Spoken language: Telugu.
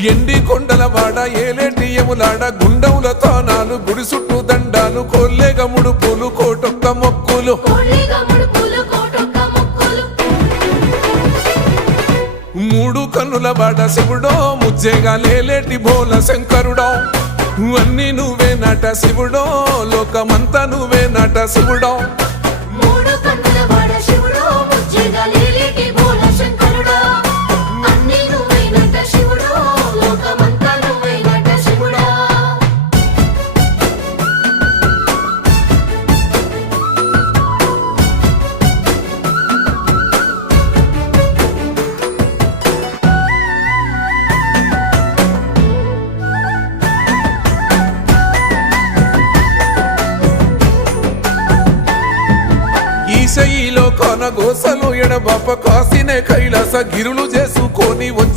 ఎండి కొండల వాడ ఏలేటి యములాడ గుండముల తానాలు గుడి చుట్టూ దండాలు కొల్లేగ ముడుపులు కోటొక్క మొక్కులు మూడు కన్నుల వాడ శివుడో ముజ్జేగా లేలేటి బోల శంకరుడో అన్ని నువ్వే నట శివుడో లోకమంతా నువ్వే నట శివుడో ఈశయిలో కొన గోసలు ఎడబాప కాసినే కైలాస గిరులు చేసుకొని వచ్చి